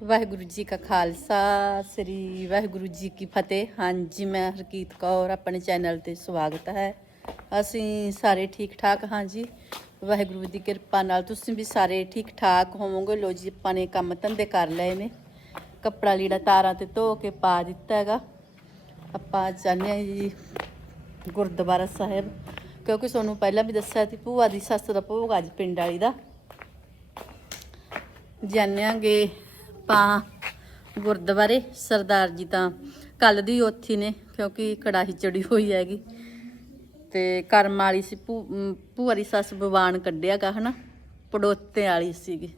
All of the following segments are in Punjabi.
ਵਾਹਿਗੁਰੂ ਜੀ ਕਾ ਖਾਲਸਾ, ਸ੍ਰੀ ਵਾਹਿਗੁਰੂ ਜੀ ਕੀ ਫਤਿਹ। ਹਾਂਜੀ, ਮੈਂ ਹਰਕੀਤ ਕੌਰ, ਆਪਣੇ ਚੈਨਲ ਤੇ ਸਵਾਗਤ ਹੈ। ਅਸੀਂ ਸਾਰੇ ਠੀਕ ਠਾਕ ਹਾਂ ਜੀ ਵਾਹਿਗੁਰੂ ਦੀ ਕਿਰਪਾ ਨਾਲ ਤੁਸੀਂ ਵੀ ਸਾਰੇ ਠੀਕ ਠਾਕ ਹੋਵੋਗੇ। ਲੋ ਜੀ, ਆਪਾਂ ਨੇ ਕੰਮ ਧੰਦੇ ਕਰ ਲਏ ਨੇ। ਕੱਪੜਾ ਲੀੜਾ ਤਾਰਾਂ ਤੇ ਧੋ ਕੇ ਪਾ ਦਿੱਤਾ ਹੈਗਾ। ਆਪਾਂ ਚਾਹੁੰਦੇ ਹਾਂ ਜੀ ਗੁਰਦੁਆਰਾ ਸਾਹਿਬ, ਕਿਉਂਕਿ ਤੁਹਾਨੂੰ ਪਹਿਲਾਂ ਵੀ ਦੱਸਿਆ ਸੀ, ਭੂਆ ਦੀ ਸੱਸ ਦਾ ਭੋਗ ਅੱਜ ਪਿੰਡ ਵਾਲੀ ਦਾ। ਜਾਣਾਂਗੇ ਪਾ ਗੁਰਦੁਆਰੇ ਸਰਦਾਰ ਜੀ ਤਾਂ ਕੱਲ ਦੀ ਉੱਥੇ ਨੇ, ਕਿਉਂਕਿ ਕੜਾਹੀ ਚੜੀ ਹੋਈ ਹੈਗੀ। ਤੇ ਕਰਮ ਵਾਲੀ ਸੀ, ਭੂ- ਭੂਆ ਦੀ ਸੱਸ ਬਵਾਨ ਕੱਢਿਆਗਾ ਹਨਾ? ਪੜੋਤੇ ਵਾਲੀ ਸੀਗੀ।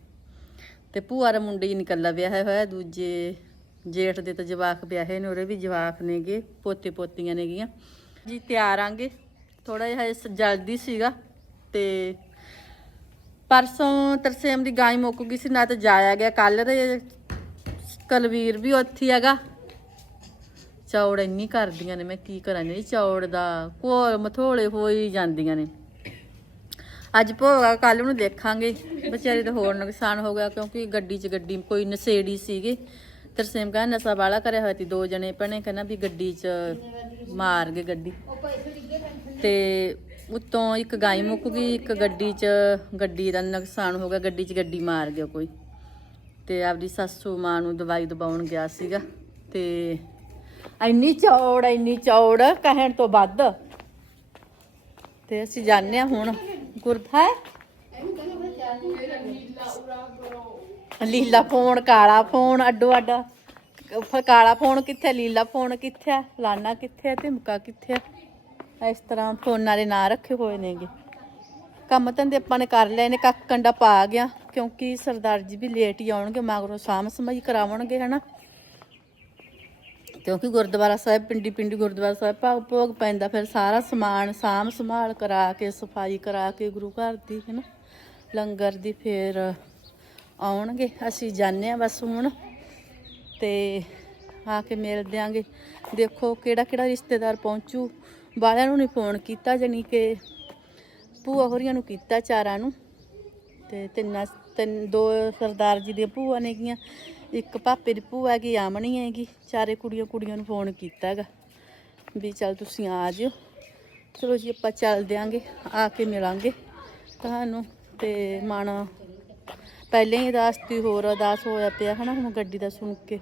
ਤੇ ਭੂਆ ਮੁੰਡੇ ਹੀ ਨਿਕਲਦਾ ਵਿਆਹਿਆ ਹੋਇਆ ਦੂਜੇ ਜੇਠ ਦੇ ਤਾਂ ਜਵਾਕ ਵਿਆਹੇ ਨੇ, ਉਹਦੇ ਵੀ ਜਵਾਕ ਨੇਗੇ ਪੋਤੇ ਪੋਤੀਆਂ ਨੇਗੀਆਂ। ਜੀ ਤਿਆਰ ਆਂਗੇ। ਥੋੜਾ ਜਿਹਾ ਜਲਦੀ ਸੀਗਾ ਤੇ ਪਰਸੋਂ ਤਰਸੇਮ ਦੀ ਗਾਈ ਮੁੱਕ ਗਈ ਸੀ, ਨਾ ਤਾਂ ਜਾਇਆ ਗਿਆ। ਕੱਲ ਦੇ ਕਲਵੀਰ ਵੀ ਉੱਥੇ ਹੈਗਾ। ਚੌੜ ਇੰਨੀ ਕਰਦੀਆਂ ਨੇ, ਮੈਂ ਕੀ ਕਰਾਂ ਨਹੀਂ ਚੌੜ ਦਾ ਕੋਲ ਮਥੋਲੇ ਹੋਈ ਜਾਂਦੀਆਂ ਨੇ। ਅੱਜ ਭੋਗਾ ਕੱਲ ਨੂੰ ਦੇਖਾਂਗੇ। ਵਿਚਾਰੇ ਦਾ ਹੋਰ ਨੁਕਸਾਨ ਹੋ ਗਿਆ ਕਿਉਂਕਿ ਗੱਡੀ 'ਚ ਗੱਡੀ, ਕੋਈ ਨਸ਼ੇੜੀ ਸੀਗੇ। ਤਰਸੇਮ ਕਹਿੰਦਾ ਨਸ਼ਾ ਵਾਲਾ ਕਰਿਆ ਹੋਇਆ ਸੀ, ਦੋ ਜਣੇ ਭਣੇ ਕਹਿੰਦਾ ਵੀ ਗੱਡੀ 'ਚ ਮਾਰ ਗਏ ਗੱਡੀ। ਤੇ ਉਤੋਂ ਇੱਕ ਗਾਈ ਮੁੱਕ ਗਈ, ਇੱਕ ਗੱਡੀ 'ਚ ਗੱਡੀ ਦਾ ਨੁਕਸਾਨ ਹੋ ਗਿਆ, ਗੱਡੀ 'ਚ ਗੱਡੀ ਮਾਰ ਗਿਆ ਕੋਈ। ਤੇ ਆਪਦੀ ਸੱਸੂ ਮਾਂ ਨੂੰ ਦਵਾਈ ਦਵਾਉਣ ਗਿਆ ਸੀਗਾ ਤੇ ਇੰਨੀ ਚੌੜ ਇੰਨੀ ਚੌੜ ਕਹਿਣ ਤੋਂ ਵੱਧ। ਤੇ ਅਸੀਂ ਜਾਣਦੇ ਹਾਂ ਹੁਣ ਗੁਰਥਾ ਲੀਲਾ ਫੋਨ, ਕਾਲਾ ਫੋਨ, ਅੱਡੋ ਅੱਡ। ਫਿਰ ਕਾਲਾ ਫੋਨ ਕਿੱਥੇ, ਲੀਲਾ ਫੋਨ ਕਿੱਥੇ ਆ ਫਲਾਨਾ ਕਿੱਥੇ ਆ ਧਮਕਾ ਕਿੱਥੇ? ਇਸ ਤਰ੍ਹਾਂ ਫੋਨਾਂ ਦੇ ਨਾਂ ਰੱਖੇ ਹੋਏ ਨੇਗੇ। ਕੰਮ ਧੰਦੇ ਆਪਾਂ ਨੇ ਕਰ ਲਏ ਨੇ, ਕੱਖ ਕੰਡਾ ਪਾ ਗਿਆ। ਕਿਉਂਕਿ ਸਰਦਾਰ ਜੀ ਵੀ ਲੇਟ ਹੀ ਆਉਣਗੇ, ਮਗਰੋਂ ਸਾਮ ਸਮਾਈ ਕਰਾਵਣਗੇ ਹਨਾ? ਕਿਉਂਕਿ ਗੁਰਦੁਆਰਾ ਸਾਹਿਬ ਪਿੰਡੀ ਪਿੰਡੀ ਗੁਰਦੁਆਰਾ ਸਾਹਿਬ ਭਾਗ ਭੋਗ ਪੈਂਦਾ, ਫਿਰ ਸਾਰਾ ਸਮਾਨ ਸਾਮ ਸੰਭਾਲ ਕਰਾ ਕੇ, ਸਫ਼ਾਈ ਕਰਾ ਕੇ ਗੁਰੂ ਘਰ ਦੀ, ਹਨਾ? ਲੰਗਰ ਦੀ ਫਿਰ ਆਉਣਗੇ, ਅਸੀਂ ਜਾਣੇ ਆ ਬਸ ਹੁਣ। ਤੇ ਆ ਕੇ ਮਿਲ ਦਿਆਂਗੇ। ਦੇਖੋ ਕਿਹੜਾ ਕਿਹੜਾ ਰਿਸ਼ਤੇਦਾਰ ਪਹੁੰਚੂ। ਬਾਲਿਆਂ ਨੂੰ ਨਹੀਂ ਫੋਨ ਕੀਤਾ, ਜਾਣੀ ਕਿ ਭੂਆ ਹੋਰੀਆਂ ਨੂੰ ਕੀਤਾ, ਚਾਰਾਂ ਨੂੰ। ਤੇ ਤਿੰਨਾਂ ਤਿੰਨ, ਦੋ ਸਰਦਾਰ ਜੀ ਦੀਆਂ ਭੂਆ ਨੇ ਗੀਆਂ ਇੱਕ ਪਾਪੇ ਦੀ ਭੂਆ ਹੈਗੀ, ਆਮਣੀ ਹੈਗੀ, ਚਾਰੇ ਕੁੜੀਆਂ ਕੁੜੀਆਂ ਨੂੰ ਫੋਨ ਕੀਤਾ ਹੈਗਾ ਵੀ ਚੱਲ ਤੁਸੀਂ ਆ ਜਿਓ। ਚਲੋ ਜੀ, ਆਪਾਂ ਚੱਲ ਦਿਆਂਗੇ, ਆ ਕੇ ਮਿਲਾਂਗੇ ਤੁਹਾਨੂੰ ਤੇ ਮਨ ਪਹਿਲਾਂ ਹੀ ਉਦਾਸ ਤੀ ਹੋਰ ਉਦਾਸ ਹੋਇਆ ਪਿਆ ਹਨਾ, ਹੁਣ ਗੱਡੀ ਦਾ ਸੁਣ ਕੇ।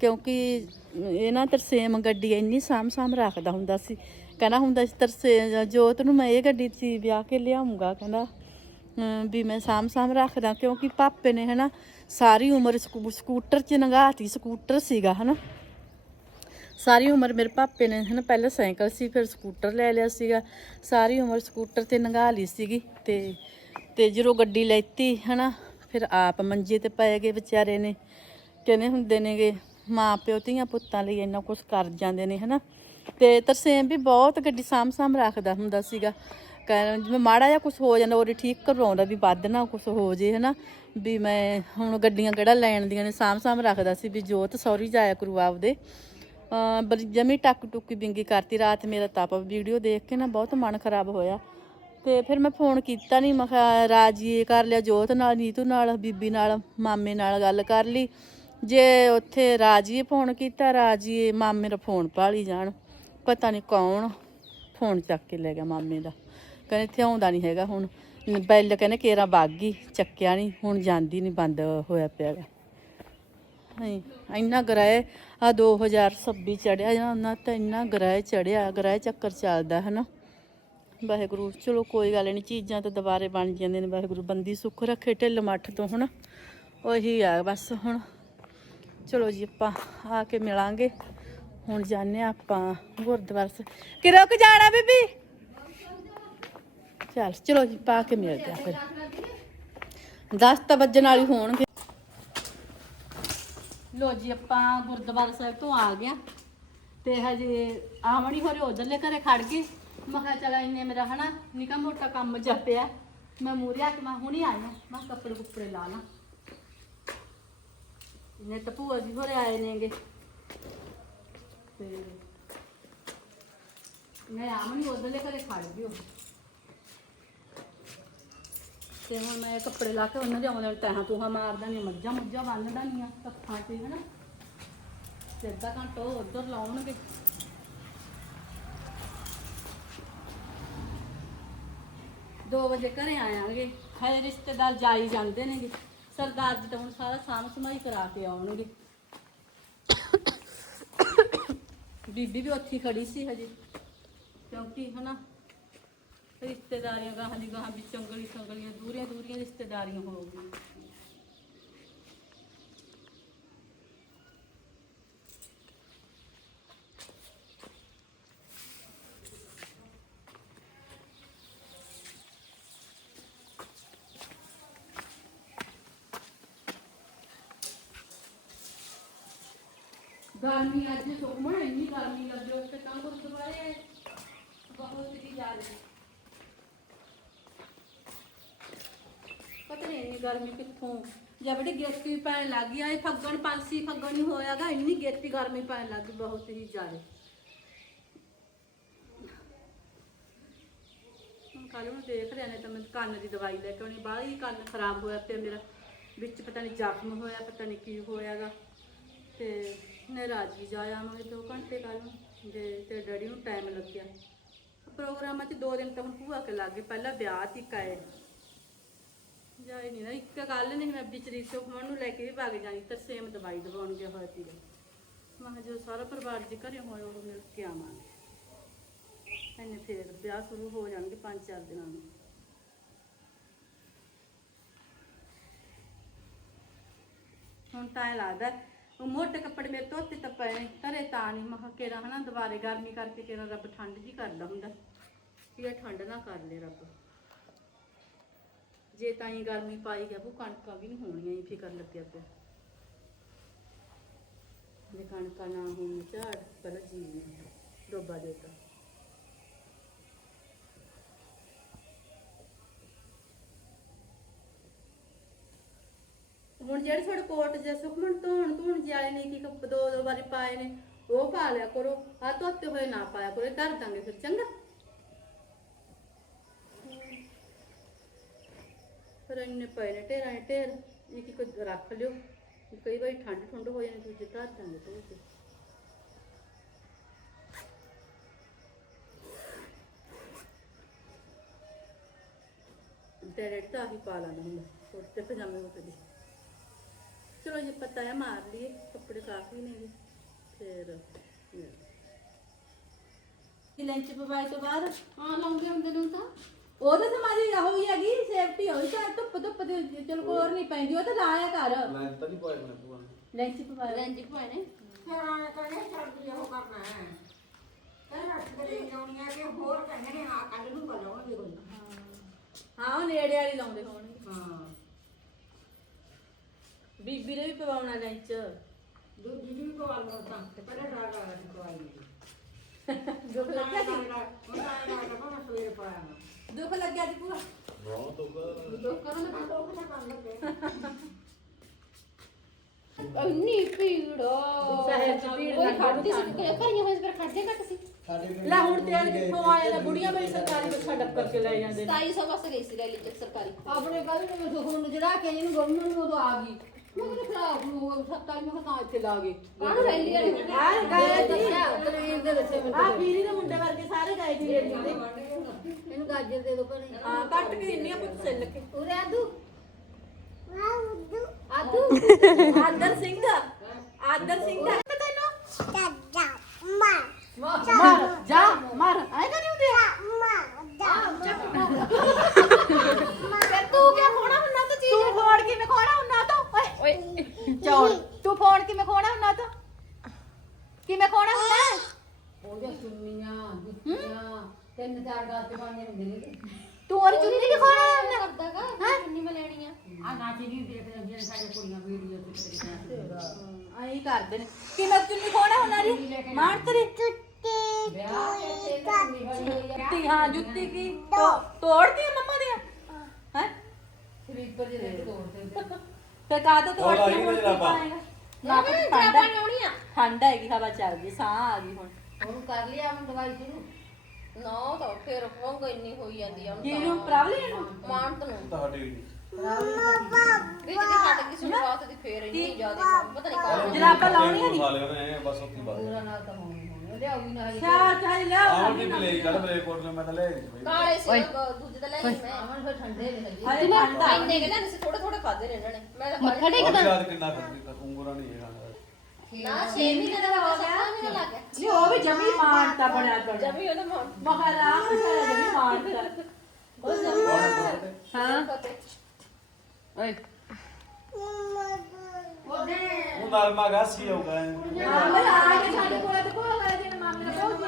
ਕਿਉਂਕਿ ਇਹ ਨਾ ਤਰਸੇਮ ਗੱਡੀ ਇੰਨੀ ਸਾਂਭ ਸਾਂਭ ਰੱਖਦਾ ਹੁੰਦਾ ਸੀ। ਕਹਿੰਦਾ ਹੁੰਦਾ ਸੀ ਤਰਸੇ ਜੋਤ ਨੂੰ ਮੈਂ ਇਹ ਗੱਡੀ ਸੀ ਵਿਆਹ ਕੇ ਲਿਆਉਂਗਾ, ਕਹਿੰਦਾ ਵੀ ਮੈਂ ਸਾਂਭ ਸਾਂਭ ਰੱਖਦਾ ਕਿਉਂਕਿ ਪਾਪੇ ਨੇ ਹਨਾ ਸਾਰੀ ਉਮਰ ਸਕੂ- ਸਕੂਟਰ 'ਚ ਨਗਾਤੀ, ਸਕੂਟਰ ਸੀਗਾ ਹਨਾ। ਸਾਰੀ ਉਮਰ ਮੇਰੇ ਪਾਪੇ ਨੇ ਹਨਾ ਪਹਿਲਾਂ ਸਾਈਕਲ ਸੀ, ਫਿਰ ਸਕੂਟਰ ਲੈ ਲਿਆ ਸੀਗਾ। ਸਾਰੀ ਉਮਰ ਸਕੂਟਰ ਤੇ ਨੰਗਾ ਲਈ ਸੀਗੀ ਤੇ ਤੇ ਜਦੋਂ ਗੱਡੀ ਲੈਤੀ ਹਨਾ, ਫਿਰ ਆਪ ਮੰਜੇ ਤੇ ਪਏ ਗਏ ਵਿਚਾਰੇ ਨੇ। ਕਹਿੰਦੇ ਹੁੰਦੇ ਨੇਗੇ ਮਾਂ ਪਿਓ ਧੀਆਂ ਪੁੱਤਾਂ ਲਈ ਇੰਨਾ ਕੁਝ ਕਰ ਜਾਂਦੇ ਨੇ ਹਨਾ। ਤੇ ਤਰਸੇਮ ਵੀ ਬਹੁਤ ਗੱਡੀ ਸਾਂਭ ਸਾਂਭ ਰੱਖਦਾ ਹੁੰਦਾ ਸੀਗਾ। ਕਹਿ ਜਿਵੇਂ ਮਾੜਾ ਜਿਹਾ ਕੁਝ ਹੋ ਜਾਂਦਾ ਉਹ ਠੀਕ ਕਰਵਾਉਂਦਾ ਵੀ ਵੱਧ ਨਾ ਕੁਝ ਹੋ ਜੇ, ਹਨਾ? ਵੀ ਮੈਂ ਹੁਣ ਗੱਡੀਆਂ ਕਿਹੜਾ ਲੈਣ ਦੀਆਂ ਨੇ ਸਾਂਭ ਸਾਂਭ ਰੱਖਦਾ ਸੀ ਵੀ ਜੋਤ ਸੌਰੀ ਜਾਇਆ ਕਰੂ ਆਪਦੇ। ਅਹ ਜਮੀ ਟੱਕ ਟੁੱਕੀ ਬਿੰਗੀ ਕਰਤੀ, ਰਾਤ ਮੇਰਾ ਤਾਪ ਵੀਡੀਓ ਦੇਖ ਕੇ ਨਾ ਬਹੁਤ ਮਨ ਖਰਾਬ ਹੋਇਆ। ਤੇ ਫਿਰ ਮੈਂ ਫੋਨ ਕੀਤਾ ਨਹੀਂ ਮੈਂ ਕਿਹਾ, ਰਾਜੀ ਕਰ ਲਿਆ, ਜੋਤ ਨਾਲ, ਨੀਤੂ ਨਾਲ, ਬੀਬੀ ਨਾਲ, ਮਾਮੇ ਨਾਲ ਗੱਲ ਕਰ ਲਈ। ਜੇ ਉੱਥੇ ਰਾਜੀਏ ਫੋਨ ਕੀਤਾ, ਰਾਜੀ ਮਾਮੇ ਦਾ ਫੋਨ ਭਾਲੀ ਜਾਣ। ਪਤਾ ਨਹੀਂ ਕੌਣ ਫੋਨ ਚੱਕ ਕੇ ਲੈ ਗਿਆ ਮਾਮੇ ਦਾ। ਕਹਿੰਦੇ ਇੱਥੇ ਆਉਂਦਾ ਨਹੀਂ ਹੈਗਾ ਹੁਣ। ਬੈਲ ਕਹਿੰਦੇ ਕੇਰਾ ਵਗ ਗਈ, ਚੱਕਿਆ ਨਹੀਂ ਹੁਣ ਜਾਂਦੀ ਨਹੀਂ ਬੰਦ ਹੋਇਆ ਪਿਆ ਗਾ। ਨਹੀਂ ਇੰਨਾ ਗਰਾਏ ਆ 2026 ਚੜਿਆ ਜਾਂਦਾ ਤਾਂ ਇੰਨਾ ਗਰਾਏ ਚੜਿਆ, ਗਰਾਏ ਚੱਕਰ ਚੱਲਦਾ ਹੈ ਨਾ ਵਾਹਿਗੁਰੂ, ਚਲੋ ਕੋਈ ਗੱਲ ਨਹੀਂ ਚੀਜ਼ਾਂ ਤਾਂ ਦੁਬਾਰੇ ਬਣ ਜਾਂਦੀਆਂ ਨੇ, ਵਾਹਿਗੁਰੂ, ਬੰਦੀ ਸੁੱਖ ਰੱਖੇ ਢਿੱਲ ਮੱਠ ਤੋਂ ਹੁਣ ਉਹੀ ਆ ਬਸ ਹੁਣ। ਚਲੋ ਜੀ, ਆਪਾਂ ਆ ਕੇ ਮਿਲਾਂਗੇ। ਹੁਣ ਜਾਣੇ ਆਪਾਂ ਗੁਰਦੁਆਰੇ। ਸਾਹਿਬ ਕਿ ਜਾਣਾ ਬੀਬੀ? ਚਲ ਚਲੋ ਜੀ, ਪਾ ਕੇ ਮਿਲਦੇ ਆ ਫਿਰ। 10 ਤਾਂ ਵੱਜਣ ਵਾਲੀ ਹੋਣਗੇ। ਲੋ ਜੀ, ਆਪਾਂ ਗੁਰਦੁਆਰਾ ਸਾਹਿਬ ਤੋਂ ਆ ਗਿਆ ਤੇ ਹਜੇ ਆਵਣੀ ਹੋਰੇ ਉਧਰਲੇ ਘਰੇ ਖੜ ਗਏ। ਮੈਂ ਕਿਹਾ ਚਲ ਇੰਨੇ ਮੇਰਾ ਹਨਾ, ਨਿਕਾ ਮੋਟਾ ਕੰਮ ਜਪਿਆ। ਮੈਂ ਮੂਰੇ ਆ ਕੇ ਮੈਂ ਹੁਣੀ ਆਇਆ ਮੈਂ ਕਿਹਾ ਕੱਪੜੇ ਕੁੱਪੜੇ ਲਾ ਲਾਂ। ਨੇ ਤਾਂ ਭੂਆ ਜੀ ਹੋਰੇ ਆਏ ਨੇਗੇ। ਤੇ ਮੈਂ ਆਮਣੀ ਉਧਰਲੇ ਘਰੇ ਖੜ ਗਈ ਉਹ ਤੇ ਹੁਣ ਮੈਂ ਕੱਪੜੇ ਲਾ ਕੇ ਉਹਨਾਂ ਦੇ ਆਉਂਦੇ ਤਹਾਂ ਤੂਹਾਂ ਮਾਰਦਾ ਨਹੀਂ ਮੱਝਾਂ ਮੁੱਝਾਂ ਬੰਨਦਾ ਨਹੀਂ ਆ ਕੱਖਾਂ 'ਚ ਹਨਾ। ਤੇ ਅੱਧਾ ਘੰਟਾ ਉਧਰ ਲਾਉਣਗੇ। ਦੋ ਵਜੇ ਘਰੇ ਆਵਾਂਗੇ ਹਜੇ ਰਿਸ਼ਤੇਦਾਰ ਜਾਈ ਜਾਂਦੇ ਨੇਗੇ। ਸਰਦਾਰ ਜੀ ਤਾਂ ਹੁਣ ਸਾਰਾ ਸਾਂਭ ਸਮਾਈ ਕਰਾ ਕੇ ਆਉਣਗੇ। ਬੀਬੀ ਵੀ ਉੱਥੇ ਖੜੀ ਸੀ ਹਜੇ। ਕਿਉਂਕਿ ਹਨਾ ਰਿਸ਼ਤੇਦਾਰੀਆਂ ਗਾਹਾਂ ਦੀ ਗਾਹਾਂ ਵਿੱਚ ਚੰਗਲੀ ਸੰਗਲੀਆਂ ਦੂਰੀਆਂ ਦੂਰੀਆਂ ਰਿਸ਼ਤੇਦਾਰੀਆਂ ਹੋ ਗਈਆਂ ਗਰਮੀ ਅੱਜ ਸੁਮਣ ਇੰਨੀ ਗਰਮੀ ਲੱਗੀ ਉਸ ਤੇ ਤਾਂ ਗੁਰਦੁਆਰੇ ਬਹੁਤ ਹੀ ਜ਼ਿਆਦਾ ਪਤਾ ਨਹੀਂ ਇੰਨੀ ਗਰਮੀ ਕਿੱਥੋਂ? ਜਬੜੀ ਗੇਤੀ ਪੈਣ ਲੱਗ ਗਈ, ਆਏ ਫੱਗਣ ਪੰਛੀ ਫੱਗਣ ਹੀ ਹੋਇਆਗਾ, ਇੰਨੀ ਗੇਤੀ ਗਰਮੀ ਪੈਣ ਲੱਗ ਗਈ, ਬਹੁਤ ਹੀ ਜ਼ਿਆਦਾ। ਕੱਲ ਨੂੰ ਦੇਖ ਰਹੇ ਨੇ ਤਾਂ ਮੈਂ ਕੰਨ ਦੀ ਦਵਾਈ ਲੈ ਕੇ ਆਉਣੀ, ਬਾਹਲੀ ਕੰਨ ਖਰਾਬ ਹੋਇਆ ਪਿਆ ਮੇਰਾ। ਵਿੱਚ ਪਤਾ ਨਹੀਂ ਜ਼ਖਮ ਹੋਇਆ, ਪਤਾ ਨਹੀਂ ਕੀ ਹੋਇਆਗਾ। ਤੇ ਮੈਂ ਰਾਜੀ ਜਾ ਆਵਾਂਗੇ ਦੋ ਘੰਟੇ ਕੱਲ ਨੂੰ, ਜੇ ਤੇ ਡੈਡੀ ਨੂੰ ਟਾਈਮ ਲੱਗਿਆ। ਪ੍ਰੋਗਰਾਮਾਂ 'ਚ ਦੋ ਦਿਨ ਤਾਂ ਹੁਣ ਭੂਆ ਕੇ ਲੱਗ ਗਏ, ਪਹਿਲਾਂ ਵਿਆਹ ਤੀ ਕਾਏ ਜਾਈ ਨਹੀਂ ਨਾ, ਇੱਕ ਗੱਲ ਨਹੀਂ ਮੈਂ ਵਿੱਚ ਰੀਸੋ ਨੂੰ ਲੈ ਕੇ ਵੀ ਭੱਗ ਜਾਣੀ ਤਾਂ ਦਵਾਈ ਦਵਾਉਣ ਗਿਆ ਹੋਇਆ ਸੀਗਾ। ਮੈਂ ਕਿਹਾ ਜਦੋਂ ਸਾਰਾ ਪਰਿਵਾਰ ਜੀ ਘਰੇ ਹੋਇਆ ਉਹ ਮਿਲ ਕੇ ਆਵਾਂਗੇ। ਐਨੇ ਫੇਰ ਵਿਆਹ ਸ਼ੁਰੂ ਹੋ ਜਾਣਗੇ ਪੰਜ ਚਾਰ ਦਿਨਾਂ ਨੂੰ। ਹੁਣ ਤਾਂ ਇਹ ਲੱਗਦਾ, ਉਹ ਮੋਟੇ ਕੱਪੜੇ ਮੇਰੇ ਧੋਤੇ ਤਾਂ ਪਏ ਨੇ, ਘਰੇ ਤਾਂ ਨਹੀਂ ਮਹਾ ਕੇਰਾ ਹਨਾ, ਦੁਬਾਰੇ ਗਰਮੀ ਕਰਕੇ ਕਿਹੜਾ ਰੱਬ ਠੰਡ ਜੀ ਕਰਦਾ ਹੁੰਦਾ। ਕਿ ਇਹ ਠੰਡ ਨਾ ਕਰ ਲੇ ਰੱਬ। ਜੇ ਤਾਂ ਹੀ ਗਰਮੀ ਪਾਈ ਗਿਆ ਕਣਕਾਂ ਵੀ ਨਹੀਂ ਹੋਣੀਆਂ ਹੀ ਫਿਕਰ ਲੱਗਿਆ ਪਿਆ। ਜੇ ਕਣਕਾਂ ਨਾ ਹੋਣ ਝਾੜ ਪਹਿਲਾਂ ਜੀ ਨਹੀਂ ਡੋਬਾ ਦੇਤਾ। ਹੁਣ ਜਿਹੜੇ ਤੁਹਾਡੇ ਕੋਟ ਜੇ ਸੁਖਮਣ ਧੋਣ ਧੋਣ ਜਾਏ ਨੇ ਕਿ ਦੋ ਦੋ ਵਾਰੀ ਪਾਏ ਨੇ, ਉਹ ਪਾ ਲਿਆ ਕਰੋ। ਆ ਧੋਤੇ ਹੋਏ ਨਾ ਪਾਇਆ ਕਰੋ, ਇਹ ਧਰ ਦਾਂਗੇ ਫਿਰ, ਚੰਗਾ? ਫਿਰ ਇੰਨੇ ਪਏ ਨੇ ਢੇਰਾਂ ਦੇ ਢੇਰ। ਇੱਕ ਇੱਕ ਰੱਖ ਲਿਓ। ਕਈ ਵਾਰੀ ਠੰਡ ਠੰਡ ਹੋ ਜਾਂਦੀ ਦੂਜੇ ਧਰ ਦਾਂਗੇ ਧੋ ਕੇ। ਤੇਰੇ ਤਾਂ ਹੀ ਪਾ ਲੈਣਾ ਹੁੰਦਾ ਕੁੜਤੇ ਪਜਾਮੇ ਉਹ ਕਦੀ ਚਲੋ ਜੇ ਪਤਾ ਹੈ ਮਾਰ ਲਈਏ ਕੱਪੜੇ ਕਾਫੀ ਨੇ ਫਿਰ ਕਿ ਲੰਚ ਪਵਾਏ ਤੋਂ ਬਾਅਦ? ਹਾਂ ਲਾਉਂਦੇ ਹੁੰਦੇ ਨੂੰ ਤਾਂ। ਉਹ ਤਾਂ ਸਮਾਜੀ ਹੋਈ ਹੈਗੀ ਸੇਫਟੀ ਹੋਈ ਤਾਂ ਧੁੱਪ ਧੁੱਪ ਦੇ ਚਲ ਕੋਰ ਨਹੀਂ ਪੈਂਦੀ ਉਹ ਤਾਂ ਲਾਇਆ ਕਰ ਮੈਂ ਤਾਂ ਨਹੀਂ ਪਾਇਆ ਮੈਂ ਨੇ। ਲੰਚ ਪਾਏ ਨੇ। ਫਿਰ ਆਣੇ ਕਹਿੰਦੇ ਸਰਦੀ ਉਹ ਕਰਨਾ ਹੈ। ਤੇ ਰੱਖ ਕੇ ਲਾਉਣੀ ਆ ਕਿ ਹੋਰ ਕਹਿੰਦੇ ਨੇ ਹਾਂ ਕੱਲ ਨੂੰ ਬਲਾਉਣਗੇ ਕੋਈ ਹਾਂ ਉਹ ਨੇੜੇ ਵਾਲੀ ਲਾਉਂਦੇ ਹੋਣਗੇ। ਹਾਂ। ਬੀਬੀ ਨੇ ਵੀ ਪਵਾਉਣਾ ਲੰਚ ਦੂਜੀ ਵੀ ਪਵਾ ਲਓ ਤਾਂ ਤੇ ਪਹਿਲਾਂ ਡਾਲ ਲਾ ਕੇ ਪਵਾਈ ਦੁੱਖ ਲੱਗਿਆ ਸੀ। ਉਹਨਾਂ ਨੇ ਨਾ ਨਾ ਸਵੇਰ ਪਾਇਆ ਨਾ ਦੁੱਖ ਲੱਗਿਆ ਸੀ ਪੂਰਾ। ਬਹੁਤ ਹੋਗਾ ਨੂੰ ਲੱਗੇ। ਭੀੜ ਕੋਈ ਲੱਗੀ ਖੜਦੀ ਸੀ ਦੁਕਾਨ। ਕਿ ਘਰੀਆਂ ਹੋਏ ਪਰ ਖੜਦੇ ਘੱਟ ਸੀ? ਲੈ ਹੁਣ ਤੇਲ ਕਿੱਥੋਂ ਆਇਆ ਲੈ ਬੁੜੀਆਂ ਮੇਰੀ ਸਰਕਾਰੀ ਬੱਸਾਂ ਡੱਕਰ ਕੇ ਲੈ ਜਾਂਦੇ ਨੇ। 2700 ਬੱਸ ਗਈ ਸੀ ਰੈਲੀ ਚ ਸਰਕਾਰੀ। ਆਪਣੇ ਕੱਲ ਨੂੰ ਜਿਹੜਾ ਕੇ ਇਹਨੂੰ ਗਵਰਨਮੈਂਟ ਨੂੰ ਉਦੋਂ ਆ ਗਈ। ਮੈਂ ਕਿਹਾ ਖਰਾਬ ਨੂੰ ਸੱਤਾ ਨੂੰ ਤਾਂ ਇੱਥੇ ਲਾ ਗਏ। ਕਾਹਨੂੰ ਰੈਲੀ ਵਾਲੀ ਆ ਗਏ ਜੀ। ਤਰੀਰ ਦੇ ਦੱਸੇ ਆ ਪੀਰੀ ਦੇ ਮੁੰਡੇ ਵਰਗੇ ਸਾਰੇ ਗਏ ਜੀ ਰੇਡੀ ਤੇ ਇਹਨੂੰ ਗਾਜਰ ਦੇ ਦੋ ਭਣੇ। ਹਾਂ ਕੱਟ ਕੇ ਇੰਨੀ ਆ ਪੁੱਤ ਸਿੱਲ ਕੇ। ਉਰੇ ਆਦੂ ਆਦੂ ਆਦਰ ਸਿੰਘ ਆਦਰ ਸਿੰਘ ਦਾ। ਪਤਾ ਤੈਨੂੰ। ਮਾਰ। ਜਾ ਮਾਰ ਆਏ ਕਰੀ ਹੁੰਦੇ ਫਿਰ ਤੂੰ ਕਿਆ ਖੋਣਾ ਹੁੰਨਾ ਤਾਂ ਚੀਜ਼? ਤੂੰ ਫੋੜ ਕੇ ਮੈਂ ਖੋਣਾ ਹੁੰਨਾ ਤਾਂ? ਓਏ। ਚੌੜ। ਤੂੰ ਫੋੜ ਕੇ ਮੈਂ ਖੋਣਾ ਹੁੰਨਾ ਤਾਂ? ਕਿਵੇਂ ਖੋਣਾ ਹੁੰਦਾ? ਉਹਦੇ ਚੁੰਨੀਆਂ ਜੁੱਤੀਆਂ। ਤਿੰਨ ਚਾਰ ਗਾਤੇ ਬਾਣੇ ਹੁੰਦੇ ਨੇ ਤੂੰ ਔਰ ਚੁੰਨੀ ਨਹੀਂ ਖੋਣਾ ਹੁੰਦਾ ਕਰਦਾਗਾ ਚੁੰਨੀ ਮੈਂ ਲੈਣੀ ਆ। ਆ ਨਾਚੀ ਨਹੀਂ ਦੇਖ ਰਹੇ ਸਾਡੇ ਕੁੜੀਆਂ ਵੀਡੀਓ ਤੇ ਤਰੀਕੇ ਆਈ ਕਰਦੇ ਨੇ। ਕਿਵੇਂ ਚੁੰਨੀ ਖੋਣਾ ਹੁੰਦਾ ਰੀ ਮਾਰ ਤੇਰੀ ਵਿਆਹ ਤੇ ਚੁੰਨੀ ਬਣੀ ਹੋਈ ਆ ਜੁੱਤੀ ਹਾਂ ਜੁੱਤੀ ਕੀ? ਤੋ- ਤੋੜਦੀ ਆ ਮੰਮਾ ਦੀਆਂ? ਹੈ। ਤੇ ਹੁਣ ਕੀ। ਪਾਏਗਾ? ਨਾ ਠੰਡ ਹੈਗੀ ਹਵਾ ਚੱਲ ਗਈ ਸਾਹ ਆ ਗਈ ਹੁਣ। ਉਹਨੂੰ ਕਰ ਲਿਆ ਹੁਣ ਦਵਾਈ ਸ਼ੁਰੂ। ਨਾ ਤਾਂ ਫਿਰ ਵੰਗ ਇੰਨੀ ਹੋਈ ਜਾਂਦੀ ਆ ਕਿਹਨੂੰ ਪ੍ਰੋਬਲਮ ਨੂੰ ਮਾਨਤ ਨੂੰ। ਤੁਹਾਡੀ ਵੀ। ਵਿੱਚ ਦੀ ਹਟ ਗਈ ਸੁਣ ਬਾਤ ਦੀ ਫੇਰ ਇੰਨੀ ਜ਼ਿਆਦਾ ਪਤਾ ਨਹੀਂ ਕਾਹ ਜਰਾਬਾਂ ਲਾਉਣੀਆਂ ਨਹੀਂ ਖਾ ਲਿਆ ਉਹਨੇ ਬਸ ਉੱਥੇ ਬਾਤ ਚਾਹ ਚਾਹ ਲੈ ਆਉਂ ਨਹੀਂ ਲੈ ਕੱਲ ਬਲੇ ਕੋਟ ਮੈਂ ਤਾਂ ਲੈ ਗਈ ਬਈ। ਕਾਲੇ ਸੀ ਦੂਜੇ ਤਾਂ ਲੈ ਗਈ ਮੈਂ। ਅਮਨ ਫਿਰ ਠੰਡੇ ਨੇ ਹਜੇ। ਠੰਡਾ ਇੰਨੇ ਕਿ ਨਾ ਥੋੜੇ ਥੋੜੇ ਖਾਦੇ ਨੇ ਇਹਨਾਂ ਨੇ। ਮੈਂ ਤਾਂ ਮੱਥਾ ਉਹ ਯਾਦ ਕਿੰਨਾ ਕਰਦੀ ਤਾਂ ਉਂਗਰਾ ਨਹੀਂ ਹੈਗਾ। ਨਾ 6 ਮਹੀਨੇ ਦਾ ਹੋ ਗਿਆ ਮਹੀਨਾ ਲੱਗ ਗਿਆ। ਨਹੀਂ ਉਹ ਵੀ ਜਮੀ ਮਾਰਤਾ ਬਣਿਆ ਕਰ ਜਮੀ ਉਹਦਾ ਮਾਂ ਮਹਾਰਾਜ ਸਾਰਾ ਜਮੀ ਮਾਰਤਾ ਉਹ ਜਮੀ ਹਾਂ। ਓਏ। ਉਹ ਨਰਮਾ ਗਾਸੀ ਹੋਗਾ ਮਾਮੇ ਆ ਕੇ ਸਾਡੇ ਕੋਲ ਤੇ ਕੋਲ ਵਾਲੇ ਦਿਨ ਮਾਮੇ ਦਾ ਬਹੁਤ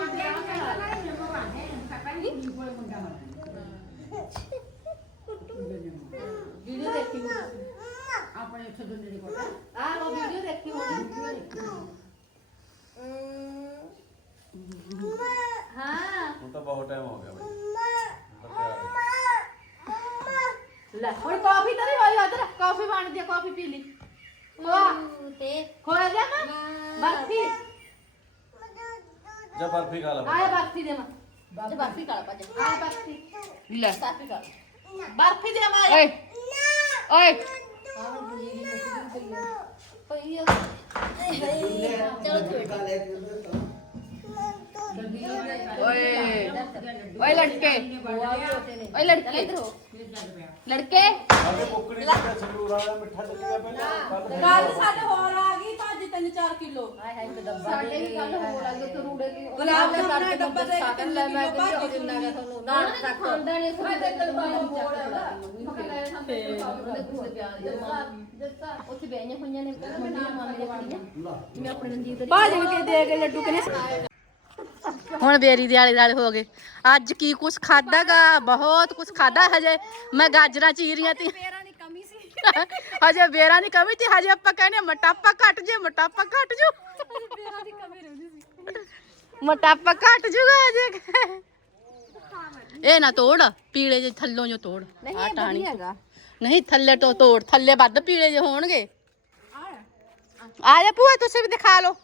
ਵੀਡੀਓ ਦੇਖੀ ਉੱਥੇ ਦੁੰਦੇ ਦੇ। ਕੋਲ ਆ ਉਹ ਵੀਡੀਓ ਦੇਖੀ ਹੋਣੀ। ਹਾਂ। ਹੁਣ ਤਾਂ ਬਹੁਤ ਟਾਈਮ ਹੋ ਗਿਆ ਬਈ। ਲੈ ਹੁਣ ਕਾਫੀ ਤਾਂ ਨਹੀਂ ਹੋਈ ਉਧਰ। ਕਾਫੀ ਬਣਦੀ ਆ ਕਾਫੀ ਪੀ ਲਈ। ਖੋਆ। ਤੇ ਖੋਆ ਦੇ ਨਾ। ਬਰਫੀ। ਜਾ ਬਰਫੀ ਖਾ ਲਾ ਆਏ ਬਰਫੀ ਦੇ ਮੈਂ। ਜੇ ਬਾਕੀ ਕਾਲਾ ਪਾ ਜਾ ਆਏ ਬਰਫੀ। ਲੈ। ਬਰਫੀ ਦੇ ਮੈਂ ਓਏ। ਓਏ। ਪਈ ਆ। ਚਲੋ ਓਏ ਓਏ ਲੜਕੇ। ਓਏ ਲੜਕੇ। ਲੜਕੇ। ਅਰੇ ਕੁੱਕੜੀ ਦਾ ਸੰਦੂਰ ਵਾਲਾ ਮਿੱਠਾ ਚੱਲਿਆ ਪਹਿਲਾਂ। ਕੱਲ ਕੱਲ ਸਾਡੇ ਹੋਰ ਆ ਗਈ ਤਾਂ ਅੱਜ 3-4 ਕਿਲੋ ਸਾਡੇ ਵੀ ਕੱਲ ਹੋ ਲੱਗੇ ਕਰੂੜੇ ਕੀ ਗੁਲਾਬ ਜਾਮੁਨ ਦਾ ਡੱਬਾ ਦੇ ਕੇ ਤਿੰਨ ਲੈ ਮੈਂ ਕਿਲੋ ਭਰ ਦਿੰਦਾ ਗਾ ਤੁਹਾਨੂੰ ਨਾਲ ਤੱਕ। ਖਾਂਦਾ ਨਹੀਂ ਕੋਈ ਤੇ ਕਲਵਾਇਆ ਮੋੜ ਉੱਥੇ ਬੈਠੀਆਂ ਹੋਈਆਂ ਨੇ ਮੰਡੀਆਂ ਮਾਮੇ ਦੀਆਂ ਕੁੜੀਆਂ ਮੈਂ ਆਪਣੇ ਰਣਜੀਤ ਦੀ ਭਾਜਣ ਕੇ ਦੇ ਕੇ ਲੱਡੂ ਕਨੇ ਹੁਣ ਬੇਰੀ ਦੇ ਆਲੇ ਦੁਆਲੇ ਹੋ ਗਏ। ਅੱਜ ਕੀ ਕੁਛ ਖਾਦਾਗਾ ਬਹੁਤ ਕੁਛ ਖਾਦਾ ਹਜੇ। ਮੈਂ ਗਾਜਰਾਂ ਚੀਰੀਆਂ ਤੀ ਦੀ ਹਜੇ ਬੇਰਾਂ ਦੀ ਕਮੀ ਤੀ ਹਜੇ ਆਪਾਂ ਕਹਿੰਦੇ ਮੋਟਾਪਾ ਘਟ ਜੇ ਮੋਟਾਪਾ ਘਟ ਜੂ। ਪੇਰਾਂ ਦੀ ਕਮੀ ਰਹਿੰਦੀ ਸੀ ਮੋਟਾਪਾ ਘਟ ਜੂਗਾ ਹਜੇ। ਇਹ ਨਾ ਤੋੜ ਪੀਲੇ ਜੇ ਥੱਲੋਂ ਜੋ ਤੋੜ। ਆ ਟਾਣੀ ਹੈਗਾ। ਨਹੀਂ ਥੱਲੇ ਤੋਂ ਤੋੜ ਥੱਲੇ ਵੱਧ ਪੀਲੇ ਜੇ ਹੋਣਗੇ। ਆ ਜਾ ਭੂਆ ਤੁਸੀਂ ਵੀ ਦਿਖਾ ਲਓ।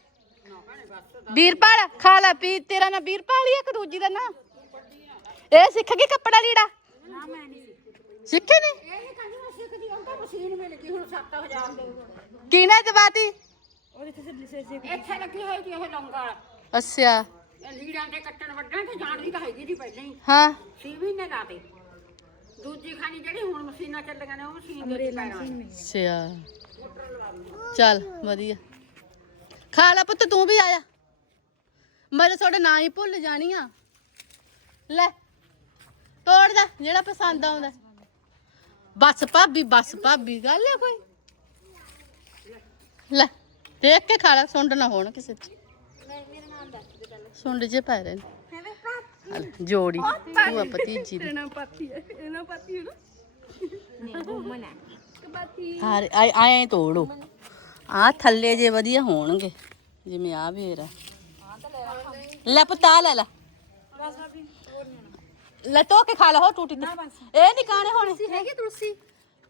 ਵੀਰਪਾਲ ਖਾ ਲੈ ਪੀ ਤੇਰਾ ਨਾ ਵੀਰਪਾਲ ਹੀ ਆ, ਇੱਕ ਦੂਜੀ ਦਾ ਨਾ? ਇਹ ਸਿੱਖ ਗਈ ਕੱਪੜਾ ਲੀੜਾ? ਨਾ ਮੈਂ ਨਹੀਂ ਸਿੱਖੇ। ਨਹੀਂ ਇਹ ਨਹੀਂ ਕਹਿੰਦੀ ਮੈਂ ਸਿੱਖਦੀ ਹੁਣ ਤਾਂ ਮਸ਼ੀਨ ਮਿਲ ਗਈ ਹੁਣ 7000 ਦੇ ਕਿਨੇ ਦਵਾਤੀ? ਇੱਥੇ ਲੱਗੀ ਹੋਈ ਸੀ ਇਹ ਲੰਗਲ ਅੱਛਾ। ਇਹ ਲੀੜਾਂ ਤੇ ਕੱਟਣ ਵੱਢਣ ਤੇ ਜਾਣ ਦੀ ਤਾਂ ਹੈਗੀ ਜੀ ਪਹਿਲਾਂ ਹੀ। ਹਾਂ। ਸੀ ਵੀ ਨੇ ਲਾਤੇ। ਦੂਜੀ ਖਾਣੀ ਜਿਹੜੀ ਹੁਣ ਮਸ਼ੀਨਾਂ ਚੱਲੀਆਂ ਨੇ ਉਹ ਮਸ਼ੀਨ ਦੇ ਵਿੱਚ ਪੈਣਾ। ਅੱਛਾ। ਚੱਲ ਵਧੀਆ। ਖਾ ਲੈ ਪੁੱਤ ਤੂੰ ਵੀ ਆਇਆ ਮੈਂ ਤਾਂ ਤੁਹਾਡਾ ਨਾਂ ਹੀ ਭੁੱਲ ਜਾਣੀ ਆ। ਲੈ ਤੋੜ ਦਾ ਜਿਹੜਾ ਪਸੰਦ ਆਉਂਦਾ। ਬਸ ਭਾਬੀ ਬਸ ਭਾਬੀ ਗੱਲ ਹੈ ਕੋਈ? ਲੈ ਦੇਖ ਕੇ ਖਾ ਲੈ ਸੁੰਡ ਨਾ ਹੋਣ ਕਿਸੇ ਚ। ਸੁੰਡ ਜੇ ਪੈ ਰਹੇ ਨੇ। ਹਲ, ਜੋੜੀ। ਤੂੰ ਭਤੀਜੀ ਦੀ। ਹਾਂ ਆਏ ਆਏ ਤੋੜੋ। ਆ ਥੱਲੇ ਜੇ ਵਧੀਆ ਹੋਣਗੇ ਜਿਵੇਂ ਆ ਵੇਰ ਲੈ ਪਤਾ ਲੈ ਲੈ। ਲੈ ਧੋ ਕੇ ਖਾ ਲੈ ਹੋ ਟੂਟੀ ਤੇ ਇਹ ਨਹੀਂ ਕਾਣੇ ਹੋਣੇ। ਹੈਗੀ ਤੁਲਸੀ?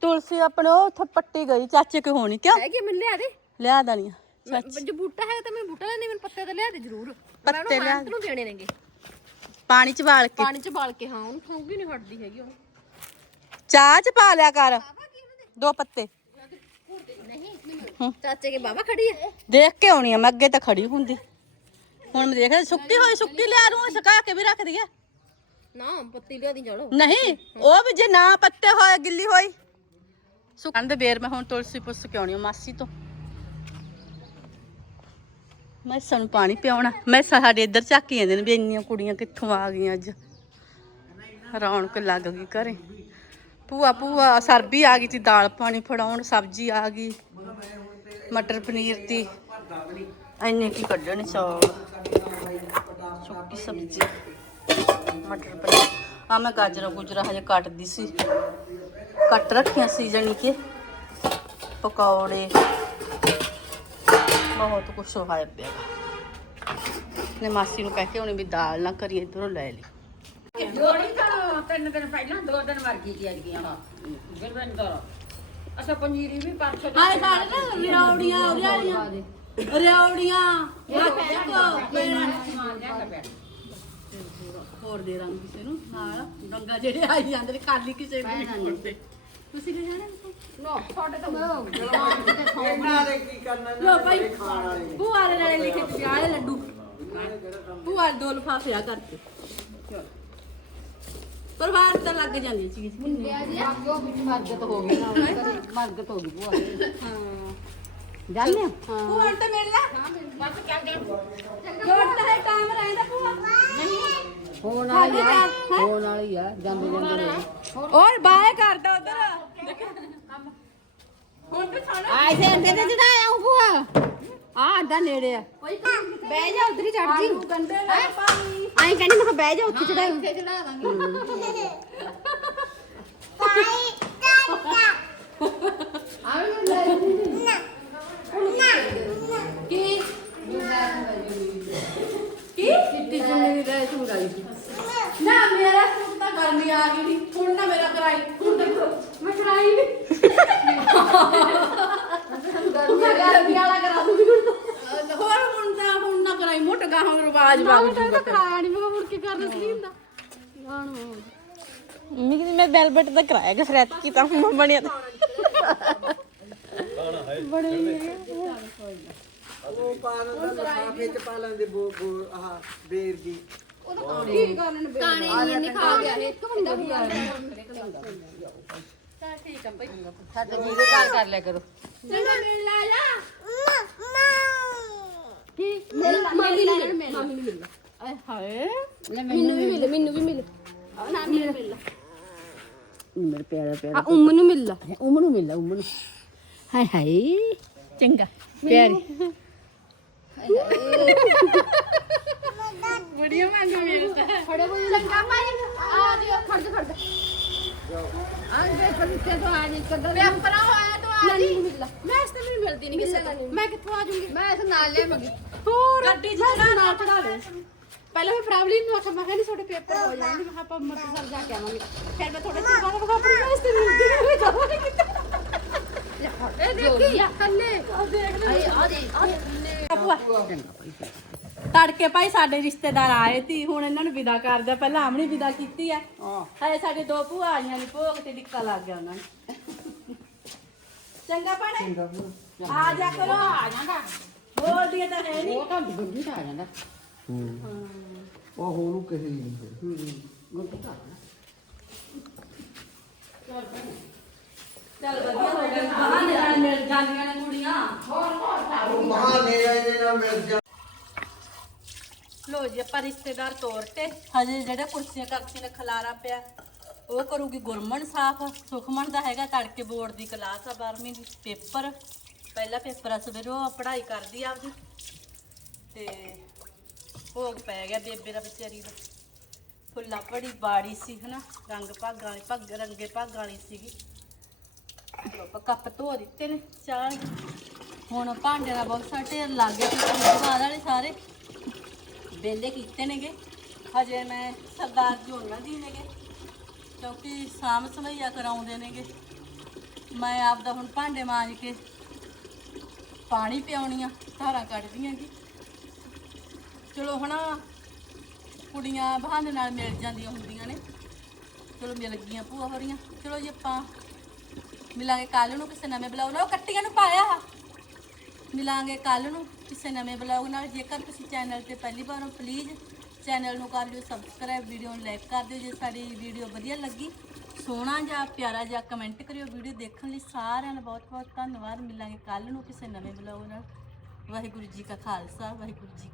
ਤੁਲਸੀ ਆਪਣੇ ਉਹ ਉੱਥੇ ਪੱਟੀ ਗਈ ਚਾਚੇ ਕੇ ਹੋਣੀ ਕਿਉਂ? ਹੈਗੀ ਮੈਂ ਲਿਆ ਦੇ। ਲਿਆ ਦਣੀ ਜੇ ਬੂਟਾ ਹੈ ਤਾਂ ਮੈਂ ਬੂਟਾ ਲੈਣੀ ਮੈਨੂੰ ਪੱਤੇ ਤਾਂ ਲਿਆ ਦੇ ਜ਼ਰੂਰ। ਪੱਤੇ ਲਿਆ ਨੂੰ ਦੇਣੇ ਨੇਗੇ। ਪਾਣੀ ਚ ਵਾਲ ਕੇ। ਪਾਣੀ ਚ ਬਾਲ ਕੇ ਹਾਂ ਉਹਨੂੰ ਠੋਂਗੀ ਨਹੀਂ ਹਟਦੀ ਹੈਗੀ ਉਹ। ਚਾਹ ਚ ਪਾ ਲਿਆ ਕਰ। ਦੋ ਪੱਤੇ। ਚਾਚੇ ਕੇ ਬਾਬਾ ਖੜੀ ਹੈ ਦੇਖ ਕੇ ਆਉਣੀ ਆ ਮੈਂ ਅੱਗੇ ਤਾਂ ਖੜੀ ਹੁੰਦੀ। ਹੁਣ ਮੈਂ ਦੇਖਦਾ ਸੁੱਕੀ ਹੋਈ ਸੁੱਕੀ ਲਿਆ ਰੂ ਸੁਕਾ ਕੇ ਵੀ ਰੱਖ ਦਈਏ। ਨਾ ਪੱਤੀ ਲਿਆ ਦੀ ਜੜੋ। ਨਹੀਂ ਉਹ ਵੀ ਜੇ ਨਾ ਪੱਤੇ ਹੋਏ ਗਿੱਲੀ ਹੋਈ। ਸੁਕਣ ਦੇ ਬੇਰ ਮੈਂ ਹੁਣ ਤੁਲਸੀ ਪੁੱਸ ਕੇ ਆਉਣੀ ਆ ਮਾਸੀ ਤੋਂ। ਮੈਂ ਸਾਨੂੰ ਪਾਣੀ ਪਿਆਉਣਾ। ਮੈਂ ਸਾਡੇ ਇੱਧਰ ਝਾਕੀ ਜਾਂਦੇ ਨੇ ਵੀ ਇੰਨੀਆਂ ਕੁੜੀਆਂ ਕਿੱਥੋਂ ਆ ਗਈਆਂ ਅੱਜ। ਰੌਣਕ ਲੱਗ ਗਈ ਘਰੇ। ਭੂਆ ਭੂਆ ਸਰਬੀ ਆ ਗਈ ਤੀ ਦਾਲ ਪਾਣੀ ਫੜਾਉਣ ਸਬਜ਼ੀ ਆ ਗਈ। ਮਟਰ ਪਨੀਰ ਦੀ। ਇੰਨੇ ਕੀ ਕੱਢਣ ਚੌਲ ਸੁੱਕੀ ਸਬਜ਼ੀ। ਮਟਰ ਪਨੀਰ ਆ ਮੈਂ ਗਾਜਰਾਂ ਗੁਜਰਾ ਹਜੇ ਕੱਟਦੀ ਸੀ ਕੱਟ ਰੱਖੀਆਂ ਸੀ ਜਾਣੀ ਕਿ ਪਕੌੜੇ ਬਹੁਤ ਕੁਛ ਹੋਇਆ ਪਿਆ ਨੇ ਮਾਸੀ ਨੂੰ ਕਹਿ ਕੇ ਉਹਨੇ ਵੀ ਦਾਲ ਨਾ ਕਰੀ ਇਧਰੋਂ ਲੈ ਲਈ ਜੋੜੀ ਤਾਂ ਤਿੰਨ ਦਿਨ ਪਹਿਲਾਂ ਦੋ ਦਿਨ ਮਰ ਗਈ ਸੀ ਅੱਜ ਹਾਂ ਗੁਰਵਿੰਦਰ ਅਸਾਂ ਪੰਜੀਰੀ ਵੀ 500 ਹਾਏ ਸਾਡੇ ਨਾ ਰਿਉੜੀਆਂ ਰਿਉੜੀਆਂ ਰਿਉੜੀਆਂ ਸਮਾਨ ਲਿਆਂਦਾ ਪਿਆ ਤੇ ਹੋਰ- ਹੋਰ ਦੇ ਰਾਂ ਕਿਸੇ ਨੂੰ ਨਾਲ ਡੰਗਾ ਜਿਹੜੇ ਆਈ ਜਾਂਦੇ ਨੇ ਖਾਲੀ ਕਿਸੇ ਨੂੰ ਨਹੀਂ ਛੋੜਦੇ ਤੁਸੀਂ ਕੀ ਜਾਣਾ ਨੋ ਤੁਹਾਡੇ ਤੋਂ ਇਹ ਬਣਾ ਦੇ ਕੀ ਕਰਨਾ ਲੋ ਭਾਈ ਖਾਣ ਵਾਲੇ ਭੂਆ ਦੇ ਨਾਲੇ ਲਿਖੇ ਤੇ ਵਾਲੇ ਲੱਡੂ। ਭੂਆ ਦੇ ਦੋ ਲਫਾਫੇ ਆ ਕਰਤੇ ਪਰਿਵਾਰ ਤਾਂ ਲੱਗ ਜਾਂਦੀ ਸੀ ਮੁੰਡਿਆ ਜੀ ਜੋ ਵਿੱਚ ਮਰਗਤ ਹੋ ਗਈ ਨਾ ਮਰਗਤ ਹੋ ਗਈ ਭੂਆ ਦੀ। ਹਾਂ। ਜਾਣੇ ਹਾਂ ਭੂਆ ਨੂੰ ਤਾਂ ਮਿਲ ਲੈ ਬਸ ਚੱਲ ਜਾ ਲੋਟ ਤਾਂ ਹੈ ਕੰਮ ਰਹਿੰਦਾ ਭੂਆ। ਨਹੀਂ ਫੋਨ ਵਾਲੀ ਆ, ਫੋਨ ਵਾਲੀ ਆ ਜਾਂਦੇ ਜਾਂਦੇ ਔਰ ਬਾਏ ਕਰਦਾ ਉਧਰ। ਹੁਣ ਤੇ ਖਾਣਾ। ਆਏ ਸੇ ਅੰਡੇ ਤੇ ਚੜਾਇਆ ਹੂੰ ਭੂਆ। ਆ ਅੱਡਾ ਨੇੜੇ ਆ। ਬਹਿ ਜਾ ਉਧਰ ਹੀ ਚੜ ਜੀ। ਆਲੂ ਗੰਡੇ ਲੈ ਪਾਣੀ ਆਈ ਕਹਿੰਦੀ ਮੈਂ ਕਿਹਾ ਬਹਿ ਜਾ ਉੱਥੇ ਚੜਾਇਆ ਉੱਥੇ ਚੜਾ ਦਾਂਗੇ। ਕੀ? ਕੀ? ਚਿੱਟੀ ਚੁੰਨੀ ਦੀ ਰਹਿ ਸੁਣਾਈ ਸੀ। ਨਾ ਮੇਰਾ ਸੂਟ ਤਾਂ ਗਰਮੀ ਆ ਗਈ ਨਹੀਂ ਹੁਣ ਨਾ ਮੇਰਾ ਕਰਾਈ ਹੁਣ ਦੇਖੋ ਮੈਂ ਕਰਾਈ ਨਹੀਂ। ਗਰਮੀ ਵਾਲਾ ਕਰਾ ਦੂੰਗੀ ਹੁਣ ਤਾਂ। ਹੋਰ ਹੁਣ ਤਾਂ ਹੁਣ ਨਾ ਕਰਾਈ ਮੋਟ ਗਾਹਾਂ ਰਿਵਾਜ ਬਾਗ ਜੂਗਾ ਕਰਾਇਆ ਨਹੀਂ ਮੈਂ ਮੁੜ ਕੇ ਕਰਨਾ ਸੀ ਹੁੰਦਾ? ਮੰਮੀ ਕਹਿੰਦੀ ਮੈਂ ਵੈਲਵਟ ਦਾ ਕਰਾਇਆ ਕਿ ਫਿਰ ਐਤਕੀ ਤਾਂ ਹੁਣ ਬਣਿਆ ਤਾਂ। ਉਹ ਪਾ ਲੈਂਦਾ ਲਫਾਫੇ ਚ ਪਾ ਲੈਂਦੇ ਬੋ ਬੋ ਆਹ ਬੇਰ ਦੀ ਕਾਣੇ ਨਹੀਂ ਖਾ ਗਿਆ ਇਹ ਇਹਦਾ ਵੀ ਆ ਸਾਡਾ ਜੀ ਦੇ ਘਰ ਕਰ ਲਿਆ ਕਰੋ। ਚੰਗਾ ਮਿਲ ਲਾ ਲਾ। ਕੀ? ਮਿਲ ਮਾਮੀ ਨੂੰ ਮਿਲ। ਮਾਮੀ ਨੂੰ ਮਿਲ ਆਏ ਹਾਏ। ਮੈਨੂੰ ਵੀ ਮਿਲ। ਮੈਨੂੰ ਵੀ ਮਿਲ। ਨਾ ਮਿਲ ਮਿਲ ਮੇਰੇ ਪਿਆਰਾ ਪਿਆਰਾ ਆ ਉਮ ਨੂੰ ਮਿਲ ਲਾ। ਉਮ ਨੂੰ ਮਿਲ ਉਮ ਨੂੰ। ਹਾਏ ਹਾਏ। ਚੰਗਾ। ਪਿਆਰੀ। ਬੜੀਆ ਮੰਗ ਮਿਲਦਾ ਖੜੇ ਹੋ ਚੰਗਾ ਭਾਈ। ਆ ਜਿਓ ਖੜ ਜਾ ਖੜ ਜਾ। ਆਂ ਦੇ ਫਰਕੇ ਤੋਂ ਆ ਨਹੀਂ ਕਦਰ ਪੇਪਰਾ ਹੋਇਆ ਤੂੰ ਆ ਨਹੀਂ ਮਿਲਦਾ। ਮੈਂ ਇਸ ਤੇ ਵੀ ਮਿਲਦੀ ਨਹੀਂ ਕਿਸੇ ਨੂੰ ਮੈਂ ਕਿੱਥੋਂ ਆ ਜਾਊਂਗੀ? ਮੈਂ ਇਸ ਨਾਲ ਲੈ ਮਗੀ ਹੋਰ ਗੱਡੀ 'ਚ ਚੜਾ ਨਾਲ ਚੜਾ ਲੈ ਪਹਿਲਾਂ ਮੈਂ ਫਰਾਵਲੀ ਨੂੰ ਆਖਿਆ ਮੈਂ ਕਹਿੰਦੀ ਤੁਹਾਡੇ ਪੇਪਰ ਹੋ ਜਾਣਗੇ। ਮੈਂ ਆਪਾਂ ਅੰਮ੍ਰਿਤਸਰ ਜਾ ਕੇ ਆਵਾਂਗੇ। ਫਿਰ ਮੈਂ ਥੋੜੇ ਚਿਰ ਬਾਅਦ ਆਪਣੀ ਵਾਸਤੇ ਮਿਲਦੀ ਨਹੀਂ ਜਾਵਾਂਗੇ ਇਹ ਦੇਖੀ ਆ ਕੱਲੇ ਆ ਦੇਖ ਲੈ ਆ ਦੇ ਤੜਕੇ ਭਾਈ ਸਾਡੇ ਰਿਸ਼ਤੇਦਾਰ ਆਏ ਸੀ ਹੁਣ ਇਹਨਾਂ ਨੂੰ ਵਿਦਾ ਕਰਦੇ ਪਹਿਲਾਂ ਆਮਣੀ ਵਿਦਾ ਕੀਤੀ ਆ। ਹਾਏ ਸਾਡੇ ਦੋ ਭੂਆ ਆਈਆਂ ਨੇ ਭੋਗ ਤੇ ਡਿੱਕਾ ਲੱਗ ਗਿਆ ਉਹਨਾਂ ਨੂੰ। ਚੰਗਾ ਪਾਣੇ ਆ ਜਾ ਕਰੋ। ਆ ਜਾਂਦਾ। ਬੋਲਦੀ ਤਾਂ ਹੈ ਨਹੀਂ। ਉਹ ਤਾਂ ਗੁੱਡੀ ਆ ਜਾਂਦਾ। ਉਹ ਹੋਰੂ ਕਿਸੇ ਨਹੀਂ ਫਿਰ ਗੁੱਡੀ ਤਾਂ ਚੱਲ ਵਧੀਆ ਹੋ ਗਿਆ। ਮਿਲ ਜਾਂਦੀਆਂ ਨੇ ਕੁੜੀਆਂ। ਉਹ ਬਹਾਨੇ ਇਹਦੇ ਨਾਲ ਮਿਲ ਲੋ ਜੀ, ਆਪਾਂ ਰਿਸ਼ਤੇਦਾਰ ਤੋਰਤੇ ਹਜੇ ਜਿਹੜਾ ਕੁਰਸੀਆਂ ਕਰਸੀਆਂ ਦਾ ਖਲਾਰਾ ਪਿਆ, ਉਹ ਕਰੂਗੀ ਗੁਰਮਨ ਸਾਫ਼। ਸੁਖਮਨ ਦਾ ਹੈਗਾ ਤੜਕੇ ਬੋਰਡ ਦੀ ਕਲਾਸ ਆ 12ਵੀਂ ਦੀ ਪੇਪਰ। ਪਹਿਲਾ ਪੇਪਰ ਆ, ਸਵੇਰੇ ਉਹ ਪੜ੍ਹਾਈ ਕਰਦੀ ਆ ਆਪਦੀ। ਤੇ ਭੋਗ ਪੈ ਗਿਆ ਬੇਬੇ ਦਾ ਵਿਚਾਰੀ ਦਾ। ਫੁੱਲਾ ਪੜੀ ਬਾੜੀ ਸੀ, ਹਨਾ? ਰੰਗ ਭਾਗਾਂ ਵਾਲੀ ਪੱਗ ਰੰਗੇ ਭਾਗਾਂ ਵਾਲੀ ਸੀਗੀ। ਆਪਾਂ ਕੱਪ ਧੋ ਦਿੱਤੇ ਨੇ, ਚਾਹ ਹੁਣ ਭਾਂਡੇ ਦਾ ਬਹੁਤ ਸਾਰਾ ਢੇਰ ਲੱਗ ਗਿਆ ਬਾਅਦ ਵਾਲੇ ਸਾਰੇ ਵੇਲੇ ਕੀਤੇ ਨੇਗੇ। ਹਜੇ ਮੈਂ ਸਰਦਾਰ ਜੀ ਉਹਨਾਂ ਦੀ ਨੇਗੇ, ਕਿਉਂਕਿ ਸਾਮ ਸਮਈਆ ਕਰਾਉਂਦੇ ਨੇਗੇ। ਮੈਂ ਆਪਦਾ ਹੁਣ ਭਾਂਡੇ ਮਾਂਜ ਕੇ ਪਾਣੀ ਪਿਆਉਣੀਆਂ, ਧਾਰਾਂ ਕੱਢਦੀਆਂ ਜੀ। ਚਲੋ ਹੁਣ ਕੁੜੀਆਂ ਬਹਾਨੇ ਨਾਲ ਮਿਲ ਜਾਂਦੀਆਂ ਹੁੰਦੀਆਂ ਨੇ। ਚਲੋ ਮਿਲ ਗਈਆਂ ਭੂਆ ਹੋਰੀਆਂ। ਚਲੋ ਜੀ ਆਪਾਂ ਮਿਲਾਂਗੇ ਕੱਲ ਨੂੰ ਕਿਸੇ ਨਵੇਂ ਬਲੌਗ ਨਾਲ। ਉਹ ਕੱਟੀਆਂ ਨੂੰ ਪਾਇਆ। ਮਿਲਾਂਗੇ ਕੱਲ ਨੂੰ ਕਿਸੇ ਨਵੇਂ ਬਲੌਗ ਨਾਲ। ਜੇਕਰ ਤੁਸੀਂ ਚੈਨਲ ਤੇ ਪਹਿਲੀ ਵਾਰ ਹੋ ਪਲੀਜ਼ ਚੈਨਲ ਨੂੰ ਕਰ ਲਿਓ ਸਬਸਕ੍ਰਾਈਬ ਵੀਡੀਓ ਨੂੰ ਲਾਈਕ ਕਰ ਦਿਓ। ਜੇ ਸਾਡੀ ਵੀਡੀਓ ਵਧੀਆ ਲੱਗੀ, ਸੋਹਣਾ ਜਾਂ ਪਿਆਰਾ ਜਾਂ ਕਮੈਂਟ ਕਰਿਓ। ਵੀਡੀਓ ਦੇਖਣ ਲਈ ਸਾਰਿਆਂ ਦਾ ਬਹੁਤ ਬਹੁਤ ਧੰਨਵਾਦ। ਮਿਲਾਂਗੇ ਕੱਲ ਨੂੰ ਕਿਸੇ ਨਵੇਂ ਬਲੌਗ ਨਾਲ। ਵਾਹਿਗੁਰੂ ਜੀ ਕਾ ਖਾਲਸਾ, ਵਾਹਿਗੁਰੂ ਜੀ